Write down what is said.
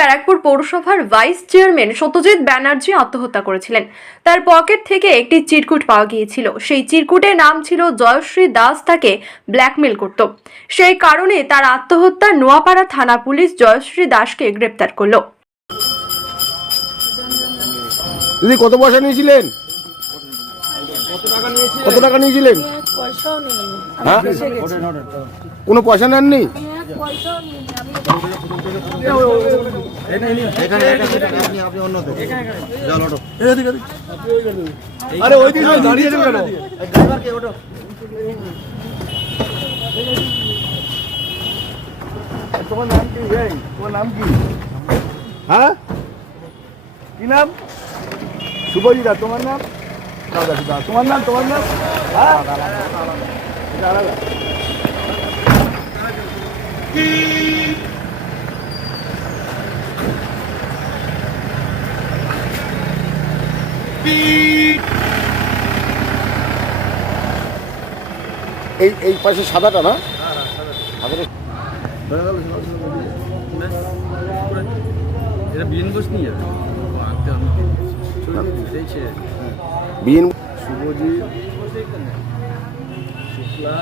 ব্যারাকপুর পৌরসভার vice chairman Satyajit Banerjee আত্মহত্যা করেছিলেন। তার পকেট থেকে একটি চিরকুট পাওয়া গিয়েছিল। সেই চিরকুটের নাম ছিল জয়শ্রী দাস তাকে ব্ল্যাকমেল করত। সেই কারণে তার আত্মহত্যা নোয়াপাড়া থানা পুলিশ জয়শ্রী দাসকে গ্রেপ্তার করল। দিদি কত পয়সা নিয়েছিলেন? কত টাকা নিয়েছিলেন? হ্যাঁ? কোনো পয়সা নেননি? আরে ওই দিন দাঁড়িয়ে কেন তোমার নাম কি তোমার নাম কি হ্যাঁ কি নাম শুভজিতা তোমার নাম দাদা তোমার নাম তোমার নাম হ্যাঁ। এই এই পাশে সাদাটা না? সাদাটা। বিএন শুভজিৎ শুক্লা